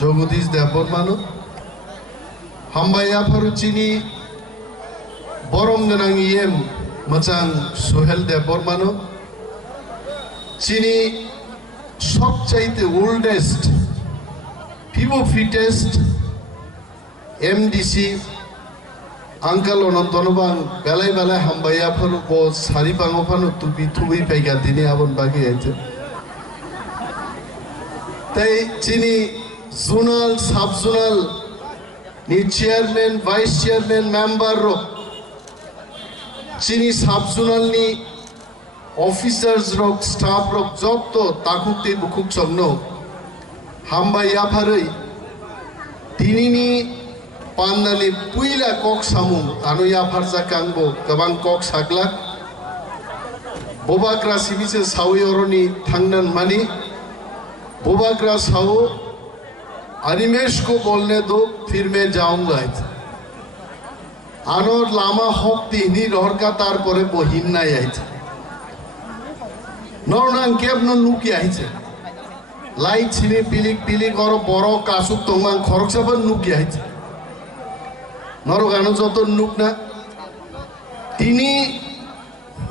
জগদীশ দেবর মানো হামবাইয়া ফারুচিনি বরম গনাং ইয়েম মোজাং সোহেল দেবর মানো চিনি সবচাইতে ওল্ডেস্ট ফিবো ফিটেস্ট এমডিসি আঙ্কাল অনন্তনবাং বেলায় বেলায় হামবাইয়া ফারু ব সারি বাঙো ফানো তুবি থুবই পাইগা দিনে আবন বাকি আছে তাই চিনি জোনাল সাব জোনাল নি চেয়ারম্যান ভাইস চেয়ারম্যান মেম্বার র চিনি সাব জোনাল নি অফিসার্স রক স্টাফ রক যত তাকুকতে বুকুক চংনো হামবাইয়া ফারই দিনিনি পান্নালি পুইলা কক সামু আনুয়া ফারজা কাংবো গোबां কক সাগলাক बोबाग्रा सिबिसे सावि अरनि थांनान मानि बोबाग्रा सावो अनिमेश को बोलने दो फिर मैं जाऊंगा आनोर लामा हक तिनी रहरका तार परे बहिन नाय आइছে नरनां केबनो नुकी आइছে लाइट छिने पिलिक पिलिक और बড় कासुक तंगां खरकसाबो नुकी आइছে नरगानो जत नुकना तिनी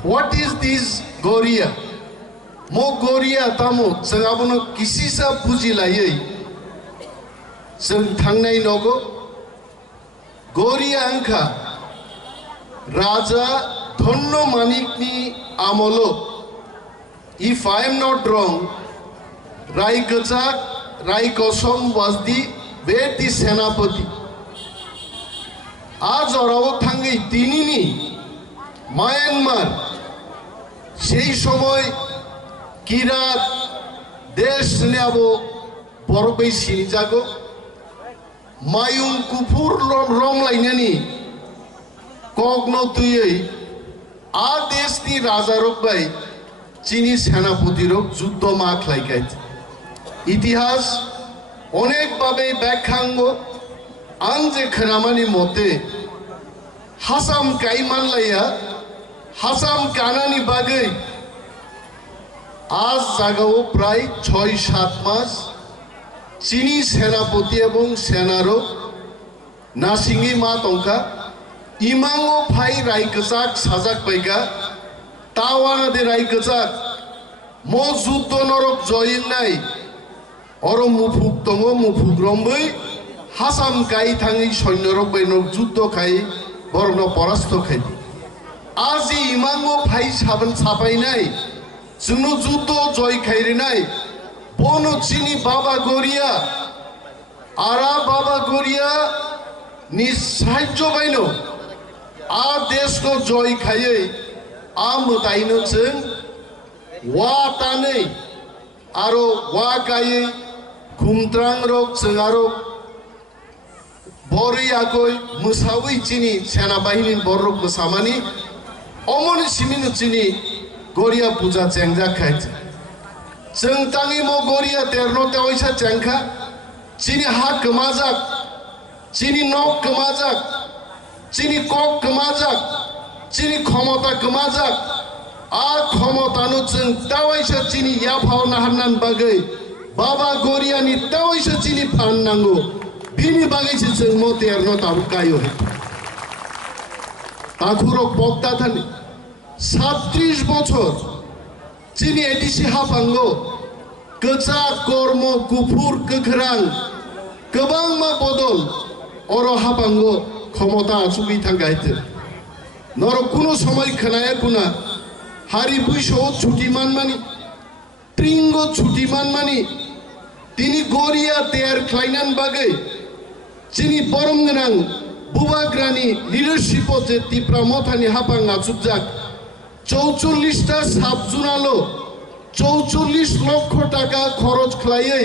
What is this Garia? Mo Garia tamo sengabono kisi sa puji layai seng thangnai nogo Garia angka Raja Dhonno Manikni amolo if I am not wrong Rai Gajak Rai Kosom was the Veti Senapati Aaj orao thangai tinini Myanmar সেই সময় কিরাত দেশ নেবো বড়বেই সিনিজাগো মায়ুং কুফুর রম লাইনানি কগ্ন তুই আ দেশনি রাজারক by চিনি সেনাপতিরক যুদ্ধ মাখ লাইকাইছে ইতিহাস অনেকভাবে ব্যাখ্যাঙ্গ আনজে খরামানি মতে হাসাম কাইমান লাইয়া হাসাম কানানি বাগে আজ জাগাও প্রায় ৬-৭ মাস চিনি সেনাপতি এবং সেনারও নাসিঙ্গি মা তংকা ইমাংও ফাই রাইকজাক সাজাক পাইগা তাওয়ানাদে রাইকজাক ম যুদ্ধ নরক জয়িন নাই অর মুফুক দङ মুফুক রম্বই হাসাম কাই থাঙি সৈন্যরক বাইনক যুদ্ধ খাই বর্ণ পরাস্ত খাই আজি ইমাংও ফাই সাবান সাপাই নাই जोंनो जुद्ध जय खाइरिनाय बनो चिनी बाबा गोरिया आरा बाबा गोरिया नि साहाय्य बायनो आ देशको जय खायै आ मोदाइनो जों वा तानै आरो वा गायै घुमद्रां रक जों आरो बरै आगय मोसावै चिनी सेना बाहिनी बरक मोसामानि अमनि सिमिनो चिनी Garia puja cengja खाइছে जों तांगि मो Garia तेरनो तेवैसा चेंखा चिनि हा कमाजाक चिनि नक कमाजाक चिनि कक कमाजाक चिनि क्षमता कमाजाक आ क्षमतानो जों तेवैसा चिनि याफाव नाहारनान बागै बाबा Garia नि तेवैसा चिनि फान नांगौ बिनि बागैसो जों मो तेरनो ताबु गायो ताखुरक बक्ता थानि 37 বছর চিনি এডিসি হাফাঙ্গো গোজা কর্ম গুফুর গোখরাং গোबां मा বদল অর হাফাঙ্গো ক্ষমতা আচুবি থাঙ্গাইতে নর কোনো সময় খনায়া কুনা হারি বুইশো ছুটি মানমানি ট্রিঙ্গ ছুটি মানমানি তিনি Garia তেয়ার খ্লাইনান বাগে চিনি বরম গনাং বুবাগ্রানি লিডারশিপতে তিপ্রা মথানি হাফাং আচুবজাক 44টা সাবজোনালো 44 লক্ষ টাকা খরচ খাইয়ে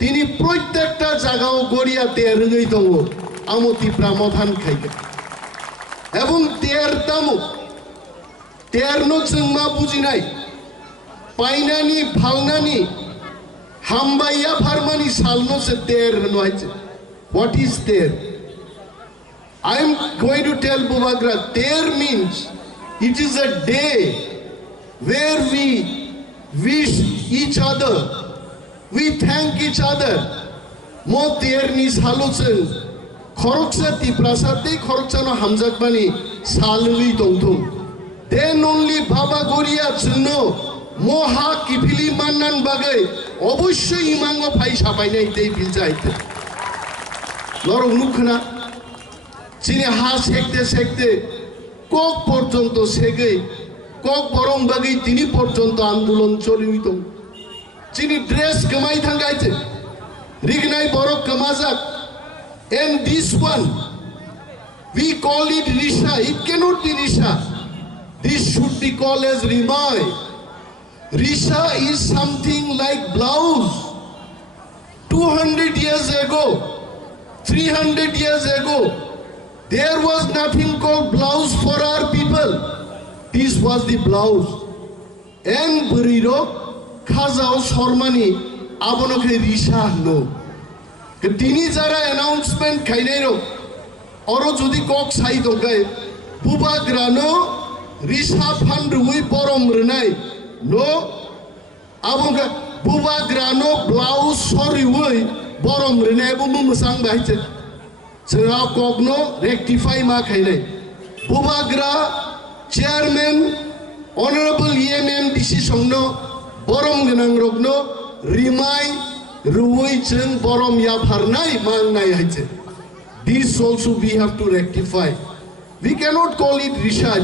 তিনি প্রত্যেকটা জায়গাও Garia তেরঙ্গই দङ আমতি প্রামধান খাইগে এবং তের তামু তেরনো जोंमा বুজিনাই পাইনানি ফালনানি হামবাইয়া ফারমানি সালনো সে তের নয়ছে হোয়াট ইজ তের I am going to tell Bubagra ter means it is a day where we wish each other, we thank each other. mo terni saluchen khoroksa ti prasadi khoroksa no hamjak bani salui tongthum then only baba Garia chno mo ha kifili mannan bagai অবশ্যই ইমাঙ্গ ভাই সাপাই নাই তেই feel যাইতে নরম মুখনা চিনি হা শেখতে শেখতে cock পর্যন্ত শেখে cock বরং বাগি তিনি পর্যন্ত আন্দোলন চলি হইত চিনি ড্রেস কামাই থাঙ্গাইছে রিগনাই বড় কামাজাক and this one we call it risha. It cannot be risha. This should be called as rimai. Risha is something like blouse. 200 years ago, 300 years ago, there was nothing called blouse for our people. This was the blouse. And buriro khazao sormani abonoke risha no. Tini jara announcement khainairo oro jodi kok sai dogai buba grano risha fund hui borom renai no abonga buba grano blouse sorry hui borom renai bu musang baite sera kokno rectify ma khainai buba gra chairman honorable EMM decision no borom ganang rogno rimai ruwai chen borom ya pharnai mangnai haite. This also we have to rectify. We cannot call it risha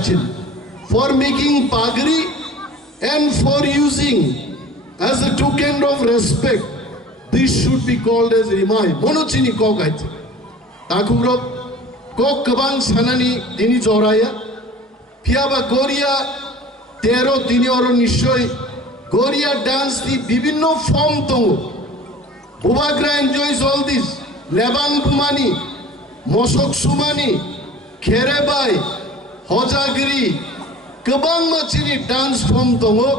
for making pagri and for using as a token of respect. This should be called as rimai. Monochini kok haite. Takuro kok kabang sanani dini joraya. Piaba Garia tero dini oro nishoy Garia dance the bibinno form tongo. Bubagra enjoys all this. Lebang Pumani, Mosok Sumani, Kerebai, Hojagiri, Kabang Machini dance from Tongo.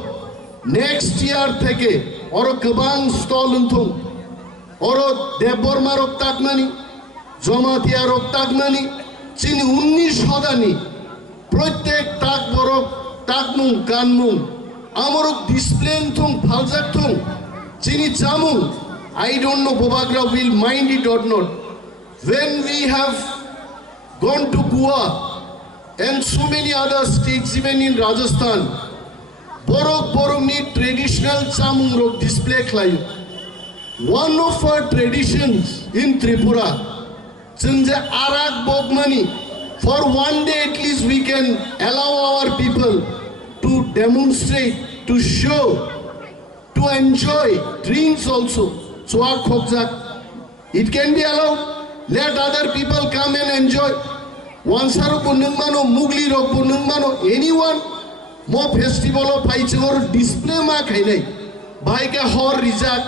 Next year Teke, or Kabang Stoluntung, or Debor Marok Takmani, Zomatia Rok Takmani, Chini Unish Hodani, Protect Takborok, Takmung, Kanmung, Amorok display Tung, Palzak Tung, Chini Chamung. I don't know Bobagra will mind it or not. When we have gone to Goa and so many other states, even in Rajasthan, Borok need traditional chamung display klayu. One of our traditions in Tripura, Chinja Arak Bogmani, for one day at least we can allow our people to demonstrate, to show, to enjoy, drinks also. So it can be allowed. Let other people come and enjoy. Wansaro punungmano, mugli rok punungmano, anyone more festival of paichor display ma khainai. Bhaika hor rizak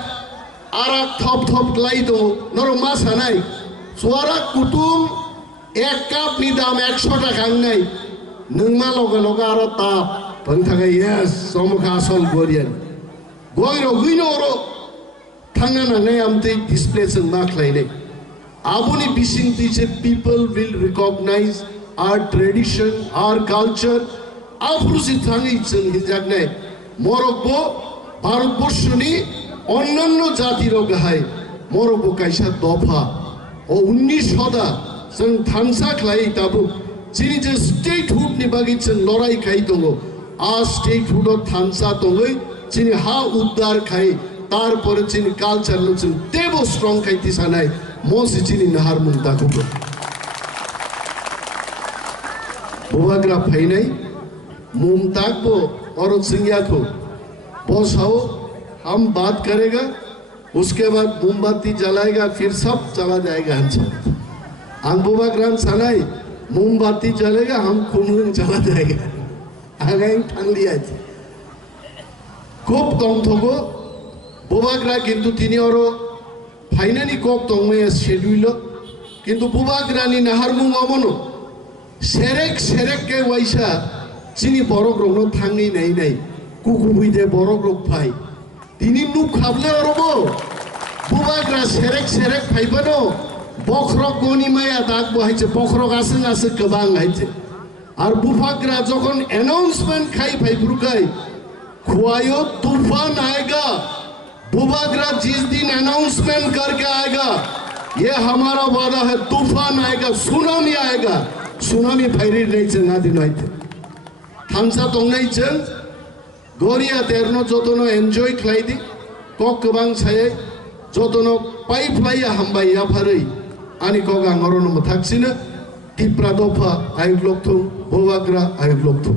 arak thop klaido noro mas hanai. So arak kutum ek cup ni dam 100 taka ngai. Nungma loga ara tap pangthaga yes somukha sol Gorian. Goiro guinoro Tangana Nayamte displays and mark line. Abuni Bishing teacher people will recognize our tradition, our culture. Afrusi Tangits and Hijagne. Morocco, Barbushuni, Onano Jati Rogahai, Morocco Kaisha Dopa, O Unish Hoda, San Tansa Klai Tabu, Chinija statehood Nibagits and Lorai Kaitongo, our statehood of Tansa Tongo, Chiniha Uddar Kai. তারপরে চিনি culture লুচিন দেব strong Khaiti সানাই মসি চিনি Nahar moon তাকুবো বুবাগ্রা ফাইনাই मुम ताकबो और सिंगिया को boss आओ हम बात करेगा उसके बाद मोमबत्ती जलाएगा फिर सब चला जाएगा हमसे अंबुबा ग्राम सनाई मोमबत्ती जलेगा हम खुमरंग चला जाएगा आगे ठान लिया खूब कम थोगो बुबाग्रा किंतु तीनी और फाइनली कोप तो में शेड्यूल किंतु बुबाग्रा नी नहर मुंग अमनो सेरेक सेरेक के वैसा चीनी बरक रोगनो थांगी नहीं कुकु बुइदे बरक रोग फाई तीनी नु खाबले और बो बुबाग्रा सेरेक सेरेक फाई बनो बखरक गनी माया दाग बहाइছে बखरक आसन आसे गोबां हाइছে और बुबाग्रा যখন अनाउंसमेंट खाई फाई बुरकाई खुआयो तूफान आएगा बुबाग्रा जिस दिन अनाउंसमेंट करके आएगा ये हमारा वादा है, तूफान आएगा, सुनामी आएगा, सुनामी फैरी नहीं चंगा दिन आते थामसा तो नहीं चंग गोरिया तेरनो जोतोनो एंजॉय खलाई दी कोक कबांग साये जोतोनो पाइप लाया हम बाई या फरई आनी कोगा मरोनो मथाक्सिन टिप्रा दोफा आयुक लोग तुम बोवाग्रा आयुक लोग तुम